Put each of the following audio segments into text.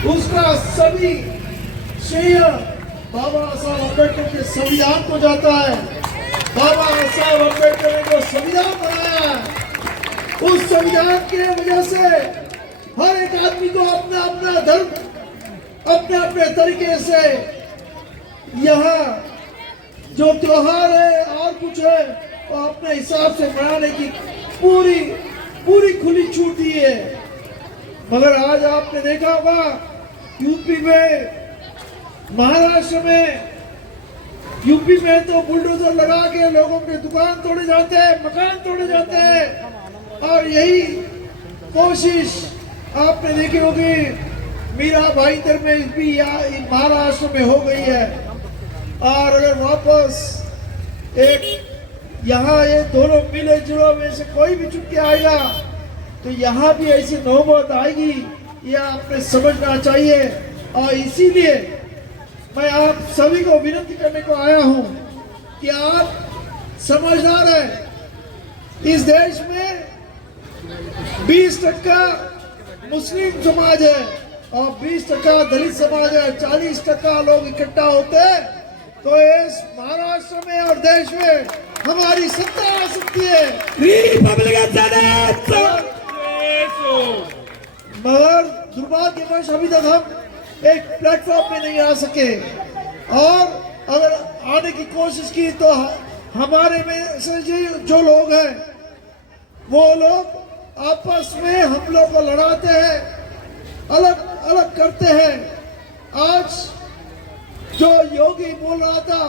उसका सभी श्रेय बाबा साहब अम्बेडकर के संविधान को जाता है। बाबा साहब अम्बेडकर ने जो संविधान बनाया है, उस संविधान की वजह से हर एक आदमी को अपना अपना धर्म अपने अपने तरीके से यहाँ जो त्योहार है और कुछ है वो अपने हिसाब से मनाने की पूरी खुली छूट दी है। मगर आज आपने देखा होगा यूपी में, महाराष्ट्र में, यूपी में तो बुलडोजर लगा के लोगों के दुकान तोड़े जाते हैं, मकान तोड़े जाते हैं। और यही कोशिश आपने देखी होगी मीरा भाईंदर में भी महाराष्ट्र में हो गई है। और अगर वापस एक यहाँ ये दोनों मिले जुले में से कोई भी चुप के आएगा तो यहाँ भी ऐसी नौबत आएगी, ये आपने समझना चाहिए। और इसीलिए मैं आप सभी को विनती करने को आया हूँ कि आप समझदार हैं। इस देश में 20% मुस्लिम समाज है और 20% दलित समाज है। 40% लोग इकट्ठा होते तो इस महाराष्ट्र में और देश में हमारी सत्ता आ सकती है। मगर दुर्भाग्यवश अभी तक हम एक प्लेटफॉर्म पे नहीं आ सके और अगर आने की कोशिश की तो हमारे में से जो लोग हैं वो लोग आपस में हम लोग को लड़ाते हैं, अलग अलग करते हैं। आज जो योगी बोल रहा था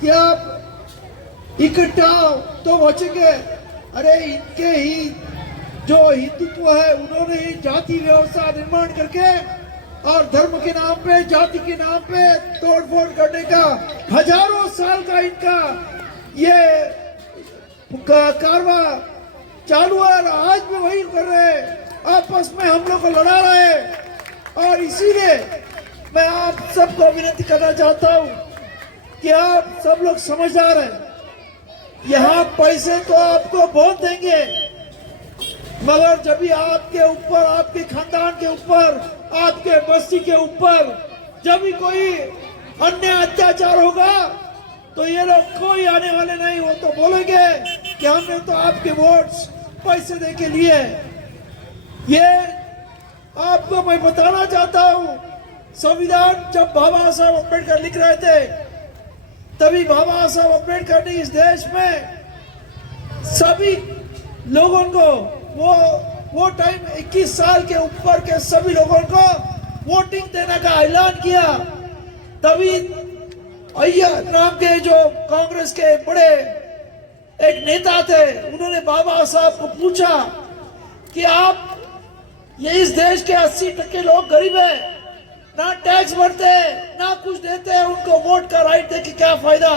कि आप इकट्ठा तो बचेंगे, अरे इनके ही जो हिंदुत्व है उन्होंने ही जाति व्यवस्था निर्माण करके और धर्म के नाम पे, जाति के नाम पे तोड़फोड़ करने का हजारों साल का इनका ये कारवा चालू है और आज भी वही कर रहे हैं, आपस में हम लोग को लड़ा रहे हैं। और इसीलिए मैं आप सबको विनती करना चाहता हूँ कि आप सब लोग समझदार हैं। यहाँ पैसे तो आपको बहुत देंगे, मगर जब भी आपके ऊपर, आपके खानदान के ऊपर, आपके बस्ती के ऊपर जब भी कोई अन्य अत्याचार होगा तो ये लोग कोई आने वाले नहीं हो तो बोलेंगे कि हमने तो आपके वोट्स पैसे दे के लिए। ये आपको मैं बताना चाहता हूँ, संविधान जब बाबा साहब अम्बेडकर लिख रहे थे तभी बाबा साहब अम्बेडकर ने इस देश में सभी लोगों को वो टाइम 21 साल के ऊपर के सभी लोगों को वोटिंग देने का ऐलान किया। तभी अय्यर नाम के जो कांग्रेस के बड़े एक नेता थे, उन्होंने बाबा साहब को पूछा कि आप ये इस देश के 80% लोग गरीब है, ना टैक्स भरते ना कुछ देते हैं, उनको वोट का राइट दे के क्या फायदा।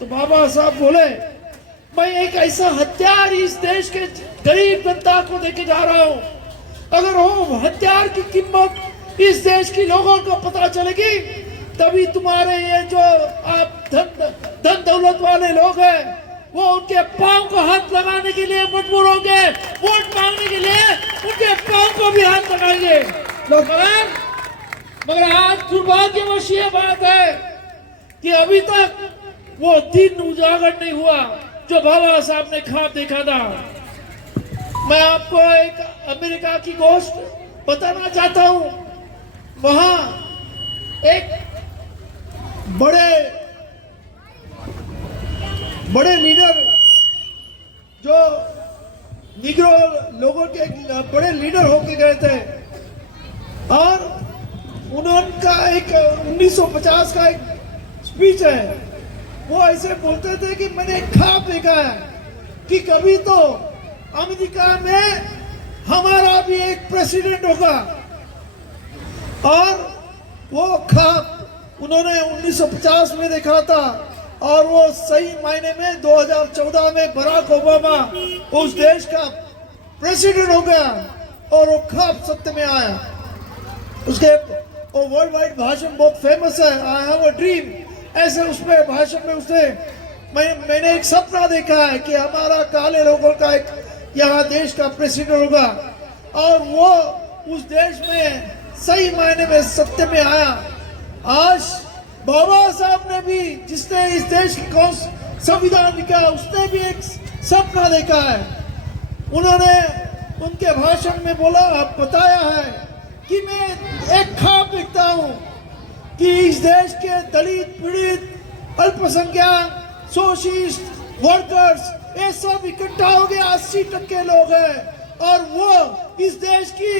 तो बाबा साहब बोले, मैं एक ऐसा हथियार इस देश के गरीब जनता को देके जा रहा हूं, अगर वो हथियार की कीमत इस देश के लोगों को पता चलेगी तभी तुम्हारे ये जो आप धन दौलत वाले लोग हैं वो उनके पांव को हाथ लगाने के लिए मजबूर होंगे, वोट मांगने के लिए उनके पांव को भी हाथ लगाएंगे। मगर आज दुर्भाग्यवश ये बात है कि अभी तक वो दिन उजागर नहीं हुआ जो बाबा साहब ने ख्वाब देखा था। मैं आपको एक अमेरिका की गोष्ट बताना चाहता हूं। वहां एक बड़े लीडर जो निग्रो लोगों के बड़े लीडर होके गए थे और उनका एक 1950 का एक स्पीच है, वो ऐसे बोलते थे कि मैंने एक ख्वाब देखा है कि कभी तो अमेरिका में हमारा भी एक प्रेसिडेंट होगा। और वो ख्वाब उन्होंने 1950 में देखा था और वो सही मायने में 2014 में बराक ओबामा उस देश का प्रेसिडेंट हो गया और वो ख्वाब सत्य में आया। उसके वो वर्ल्ड वाइड भाषण बहुत फेमस है, आई हैव अ ड्रीम, ऐसे उसमें भाषण में उसने मैंने एक सपना देखा है कि हमारा काले लोगों का एक यहाँ देश का प्रेसिडेंट होगा और वो उस देश में सही मायने में सत्य में आया। आज बाबा साहब ने भी, जिसने इस देश की संविधान लिखा, उसने भी एक सपना देखा है। उन्होंने उनके भाषण में बोला, बताया है कि मैं एक ख्वाब देखता हूं कि इस देश के दलित, पीड़ित, अल्पसंख्यक, शोषित, वर्कर्स, ये सब इकट्ठा हो गए, 80% लोग हैं और वो इस देश की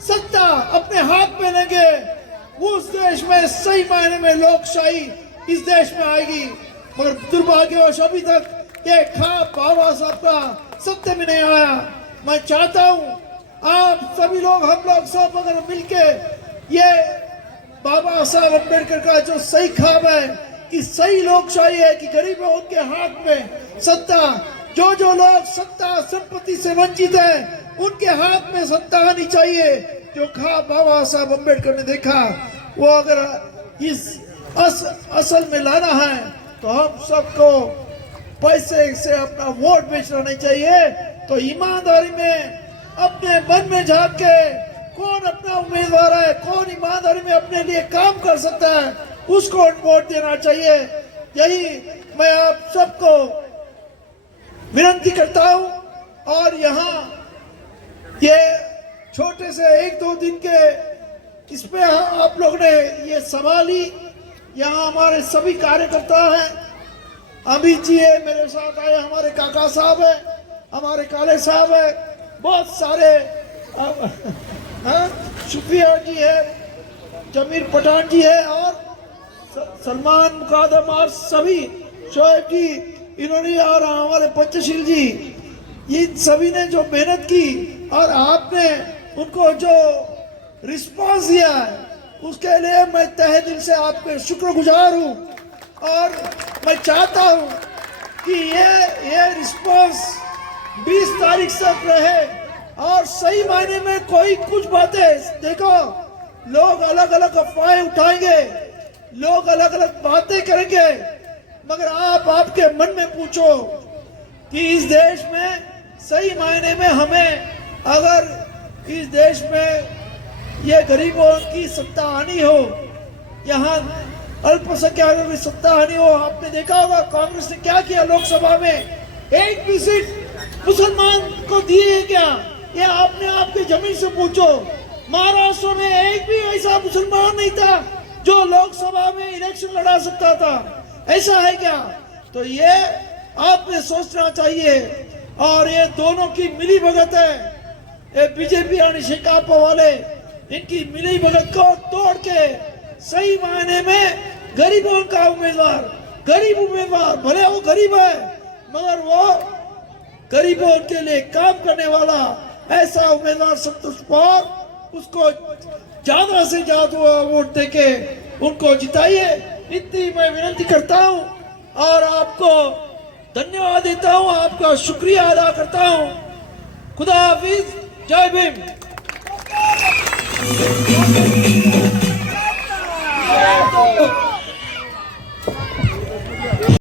सत्ता अपने हाथ में लेंगे। उस देश में सही मायने में लोकशाही इस देश में आएगी। मगर दुर्भाग्यवश अभी तक ये ख्वाब बाबा साहब का सत्य में नहीं आया। मैं चाहता हूं आप सभी लोग, हम लोग सब अगर मिलके ये बाबा साहब अम्बेडकर का जो सही ख्वाब है कि सही लोकशाही है कि गरीबों के हाथ में सत्ता, जो लोग सत्ता संपत्ति से वंचित हैं उनके हाथ में सत्ता आनी चाहिए। जो ख्वाब बाबा साहब अम्बेडकर ने देखा वो अगर इस असल में लाना है तो हम सबको पैसे से अपना वोट बेचना नहीं चाहिए। तो ईमानदारी में अपने मन में झांक के कौन अपना उम्मीदवार है, कौन ईमानदारी में अपने लिए काम कर सकता है, उसको वोट देना चाहिए। यही मैं आप सबको विनती करता हूं। और यहाँ ये छोटे से 1-2 दिन के इसमें आप लोग ने ये सवाल ही, यहाँ हमारे सभी कार्यकर्ता हैं, अमित जी है मेरे साथ आए, हमारे काका साहब है, हमारे काले साहब है, बहुत सारे शुफिया जी है, जमीर पठान जी है और सलमान मुकादम और सभी शोएब जी, इन्होंने और हमारे पंचशील जी, इन सभी ने जो मेहनत की और आपने उनको जो रिस्पांस दिया है उसके लिए मैं तहे दिल से आपके शुक्रगुजार हूँ। और मैं चाहता हूँ कि ये रिस्पांस 20 तारीख तक रहे और सही मायने में कोई कुछ बातें, देखो लोग अलग अलग अफवाहें उठाएंगे, लोग अलग अलग बातें करेंगे, मगर आप आपके मन में पूछो कि इस देश में सही मायने में हमें अगर इस देश में ये गरीबों की सत्ता आनी हो, यहाँ अल्पसंख्यकों की सत्ता आनी हो। आपने देखा होगा कांग्रेस ने क्या किया लोकसभा में, एक भी सीट मुसलमान को दी है क्या? ये आपने आपके जमीन से पूछो। महाराष्ट्र में एक भी ऐसा मुसलमान नहीं था जो लोकसभा में इलेक्शन लड़ा सकता था, ऐसा है क्या? तो ये आपने सोचना चाहिए। और ये दोनों की मिली भगत है, ये बीजेपी और शेकापा वाले, इनकी मिली भगत को तोड़ के सही मायने में गरीबों का उम्मीदवार, गरीब उम्मीदवार, भले वो गरीब है मगर वो गरीबों के लिए काम करने वाला ऐसा उम्मीदवार संतोष पवार, उसको ज्यादा से ज्यादा वोट देके उनको जिताइए, इतनी मैं विनती करता हूं और आपको धन्यवाद देता हूं, आपका शुक्रिया अदा करता हूं। खुदा हाफिज, जय भीम।